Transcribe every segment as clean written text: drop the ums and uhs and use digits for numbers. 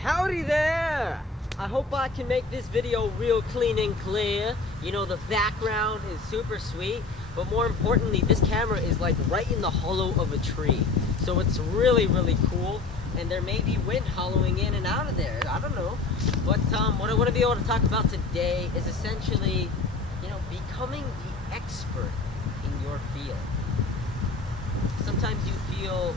Howdy there! I hope I can make this video real clean and clear. You know, the background is super sweet, but more importantly, this camera is like right in the hollow of a tree. So it's really, really cool. And there may be wind hollowing in and out of there. I don't know. But what I want to be able to talk about today is essentially, becoming the expert in your field. Sometimes you feel,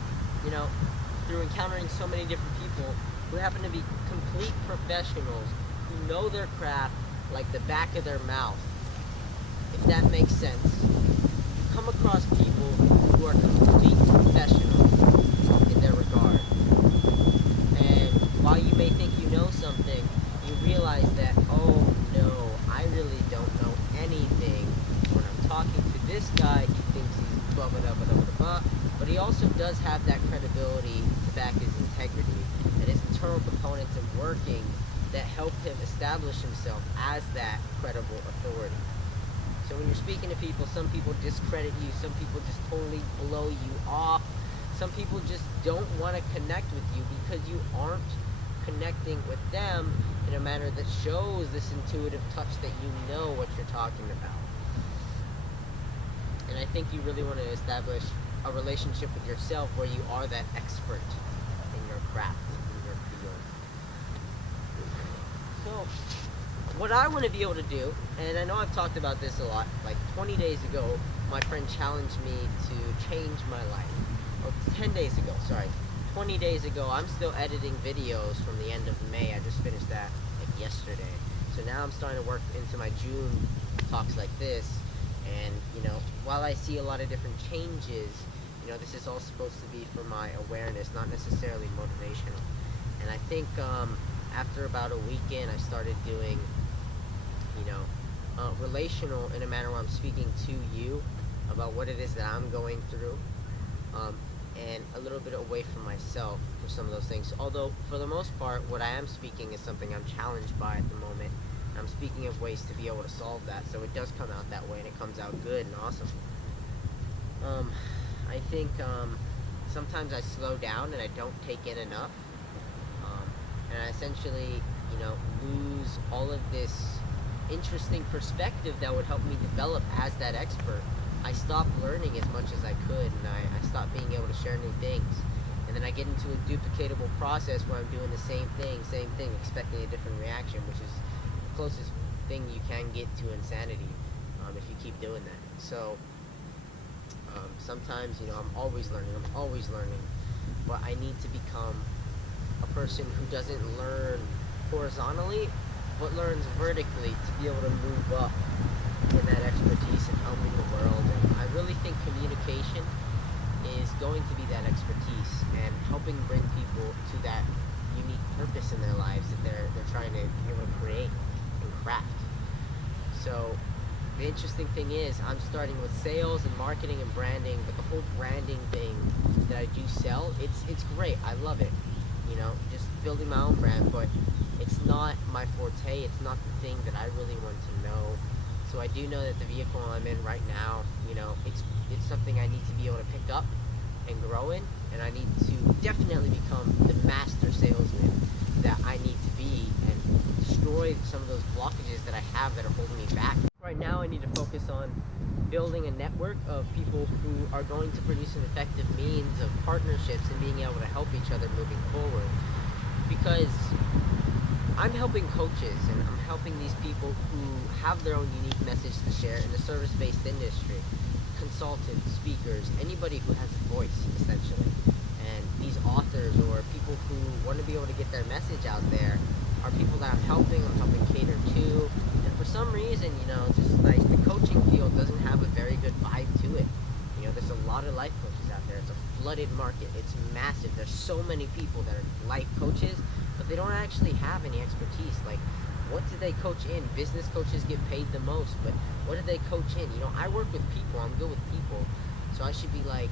through encountering so many different people who happen to be complete professionals who know their craft like the back of their mouth, if that makes sense. You come across people who are complete professionals in their regard. And while you may think you know something, you realize that, oh no, I really don't know anything. When I'm talking to this guy, he thinks he's blah, blah, blah, blah, blah, blah, but he also does have that credibility to back his integrity and his internal components and working that helped him establish himself as that credible authority. So when you're speaking to people, some people discredit you, some people just totally blow you off, some people just don't want to connect with you because you aren't connecting with them in a manner that shows this intuitive touch that you know what you're talking about. And I think you really want to establish a relationship with yourself where you are that expert in your craft, in your field. So, what I want to be able to do, and I know I've talked about this a lot, like 20 days ago, my friend challenged me to change my life. Or 10 days ago, sorry. 20 days ago, I'm still editing videos from the end of May. I just finished that like yesterday. So now I'm starting to work into my June talks like this. And, while I see a lot of different changes, this is all supposed to be for my awareness, not necessarily motivational. And I think after about a weekend, I started doing, relational in a manner where I'm speaking to you about what it is that I'm going through, and a little bit away from myself for some of those things. Although, for the most part, what I am speaking is something I'm challenged by at the moment. I'm speaking of ways to be able to solve that, so it does come out that way, and it comes out good and awesome. I think sometimes I slow down and I don't take in enough, and I essentially, lose all of this interesting perspective that would help me develop as that expert. I stopped learning as much as I could, and I stopped being able to share new things. And then I get into a duplicatable process where I'm doing the same thing, expecting a different reaction, which is the closest thing you can get to insanity if you keep doing that. So sometimes, I'm always learning, but I need to become a person who doesn't learn horizontally, but learns vertically to be able to move up in that expertise in helping the world. And I really think communication is going to be that expertise and helping bring people to that unique purpose in their lives that they're trying to be able to create and craft. So the interesting thing is I'm starting with sales and marketing and branding, but the whole branding thing that I do sell, it's great. I love it. Just building my own brand, but it's not my forte. It's not the thing that I really want to know. So I do know that the vehicle I'm in right now, it's something I need to be able to pick up and grow in, and I need to definitely become the master salesman that I need to be and destroy some of those blockages that I have that are holding me back. Right now I need to focus on building a network of people who are going to produce an effective means of partnerships and being able to help each other moving forward. Because I'm helping coaches and I'm helping these people who have their own unique message to share in the service-based industry. Consultants, speakers, anybody who has a voice, essentially. And these authors or people who want to be able to get their message out there are people that I'm helping cater to. And for some reason, just like the coaching field doesn't have a very good vibe to it. There's a lot of life coaches out there. It's a flooded market. It's massive. There's so many people that are life coaches, but they don't actually have any expertise. Like, what do they coach in? Business coaches get paid the most, but what do they coach in? I work with people. I'm good with people. So I should be like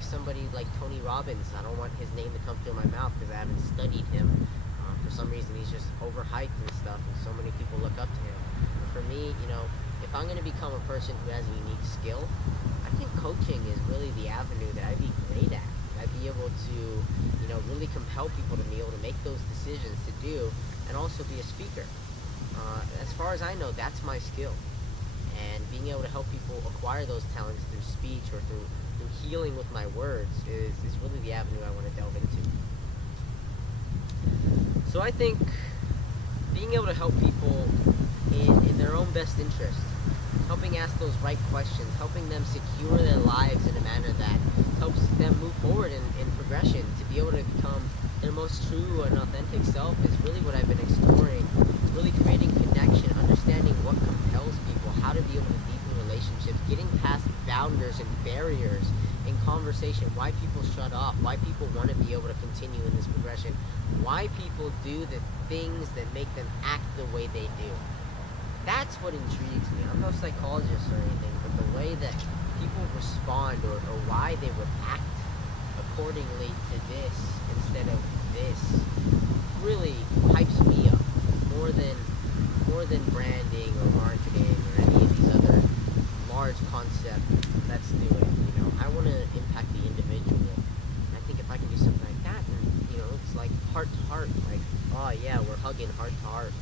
somebody like Tony Robbins. I don't want his name to come through my mouth because I haven't studied him. For some reason, he's just overhyped and stuff, and so many people look up to him. But for me, if I'm going to become a person who has a unique skill, I think coaching is really the avenue that I'd be great at. I'd be able to, really compel people to be able to make those decisions decisions to do, and also be a speaker. As far as I know, that's my skill. And being able to help people acquire those talents through speech or through healing with my words is really the avenue I want to delve into. So I think being able to help people in their own best interest, helping ask those right questions, helping them secure their lives in a manner that helps them move forward in progression to be able to become their most true and authentic self is really what I've been exploring. Really creating connection, understanding what compels people, how to be able to deepen relationships, getting past boundaries and barriers in conversation, why people shut off, why people want to be able to continue in this progression, why people do the things that make them act the way they do. That's what intrigues me. I'm no psychologist or anything, but the way that people respond or why they would act accordingly to this instead of this really hypes me up more than branding or marketing or any of these other large concepts. Let's do it. I want to impact the individual. And I think if I can do something like that, then it's like heart to heart. Like, oh yeah, we're hugging heart to heart.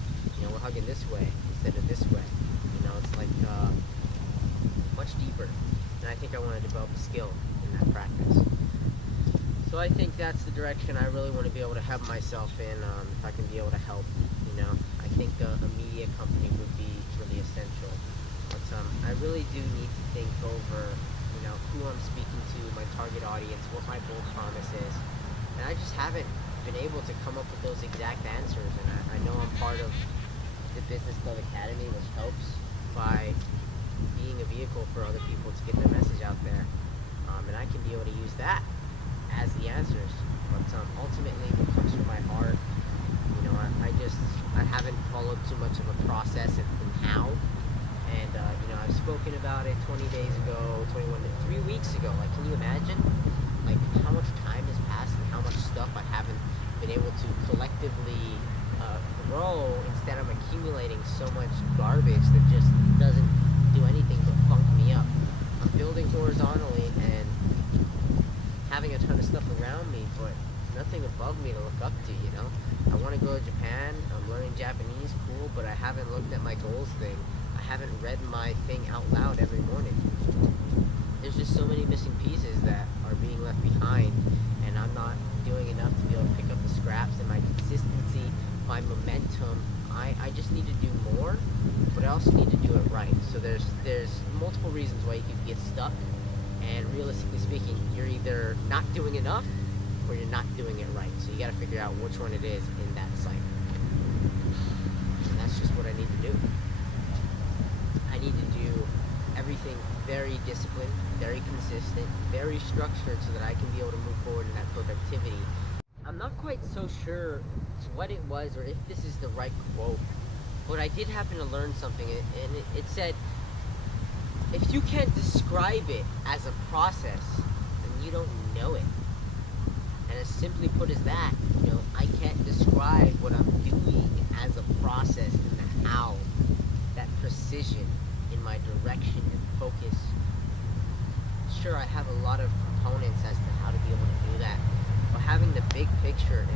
We're hugging this way instead of this way. It's like much deeper. And I think I want to develop a skill in that practice. So I think that's the direction I really want to be able to have myself in. If I can be able to help, I think a media company would be really essential. But I really do need to think over, who I'm speaking to, my target audience, what my bold promise is. And I just haven't been able to come up with those exact answers. And I know I'm part of the Business Club Academy, which helps by being a vehicle for other people to get their message out there. And I can be able to use that as the answers. But ultimately, what comes from my heart, I haven't followed too much of a process in how. And, I've spoken about it 20 days ago, 3 weeks ago. Like, can you imagine, like, how much time has passed and how much stuff I haven't been able to collectively grow. Instead, I'm accumulating so much garbage that just doesn't do anything but funk me up. I'm building horizontally and having a ton of stuff around me, but nothing above me to look up to, I want to go to Japan, I'm learning Japanese, cool, but I haven't looked at my goals thing. I haven't read my thing out loud every morning. There's just so many missing pieces that are being left behind, and I'm not doing enough to be able to pick up the scraps, and my consistency, my momentum, I just need to do more, but I also need to do it right. So there's multiple reasons why you could get stuck, and realistically speaking, you're either not doing enough or you're not doing it right. So you got to figure out which one it is in that cycle. And that's just what I need to do. I need to do everything very disciplined, very consistent, very structured so that I can be able to move forward in that productivity. I'm not quite so sure what it was or if this is the right quote, but I did happen to learn something, and it said, if you can't describe it as a process, then you don't know it. And as simply put as that, I can't describe what I'm doing as a process and the how, that precision in my direction and focus. Sure, I have a lot of components as to how to be able to do that, but having the big picture and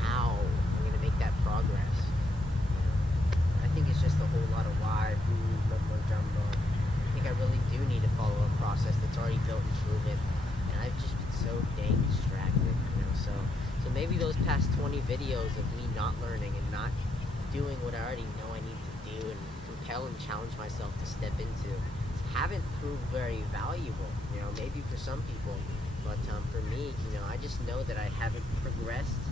how I'm going to make that progress, I think it's just a whole lot of why, who, mumbo jumbo. I think I really do need to follow a process that's already built and proven, and I've just been so dang distracted, so maybe those past 20 videos of me not learning and not doing what I already know I need to do and compel and challenge myself to step into haven't proved very valuable, maybe for some people, but for me, I just know that I haven't progressed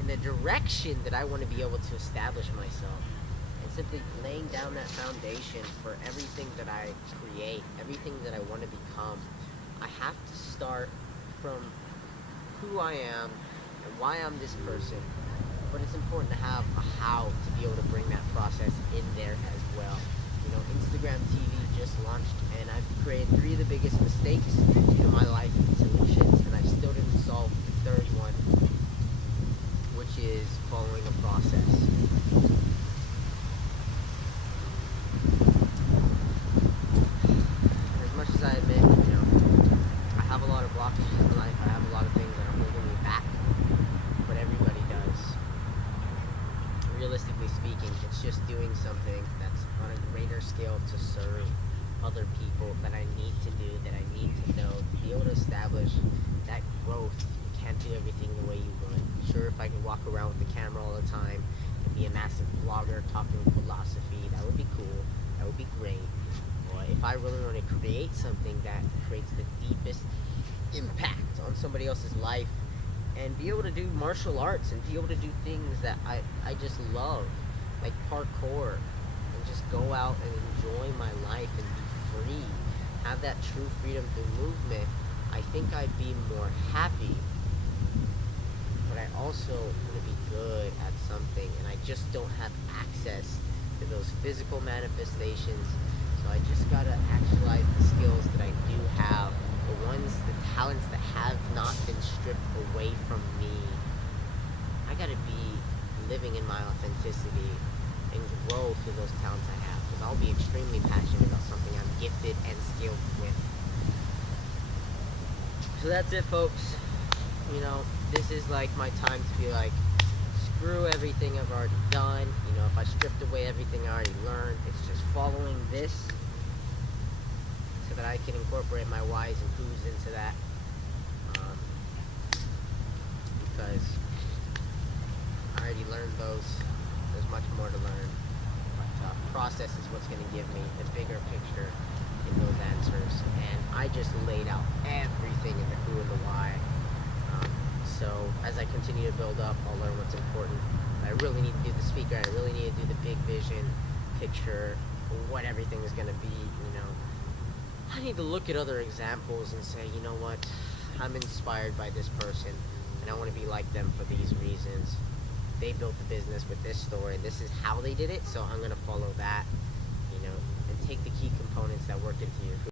in the direction that I want to be able to establish myself, and simply laying down that foundation for everything that I create, everything that I want to become. I have to start from who I am and why I'm this person, but it's important to have a how to be able to bring that process in there as well. Instagram TV just launched, and I've created 3 of the biggest mistakes in my life solutions, and I still didn't solve the third one, which is following a process. As much as I admit, I have a lot of blockages in life, I have a lot of things that are holding me back, but everybody does. realistically speaking, it's just doing something that's on a greater scale to serve other people that I need to do, that I need to know, to be able to establish that growth. You can't do everything the way you want. Sure, if I could walk around with the camera all the time and be a massive vlogger talking philosophy, that would be cool. That would be great. But if I really want to create something that creates the deepest impact on somebody else's life, and be able to do martial arts and be able to do things that I just love, like parkour, and just go out and enjoy my life and be free, have that true freedom through movement, I think I'd be more happy. But I also want to be good at something, and I just don't have access to those physical manifestations. So I just gotta actualize the skills that I do have, the talents that have not been stripped away from me. I gotta be living in my authenticity and grow through those talents I have, because I'll be extremely passionate about something I'm gifted and skilled with. So that's it, folks. You know, this is like my time to be like, screw everything I've already done. You know, if I stripped away everything I already learned, it's just following this so that I can incorporate my whys and whos into that. Because I already learned those. There's much more to learn. But process is what's going to give me the bigger picture in those answers. And I just laid out everything in the who and the why. So as I continue to build up, I'll learn what's important. I really need to do the speaker. I really need to do the big vision picture, what everything is going to be, you know. I need to look at other examples and say, you know what, I'm inspired by this person, and I want to be like them for these reasons. They built the business with this story, and this is how they did it, so I'm going to follow that, you know, and take the key components that work into your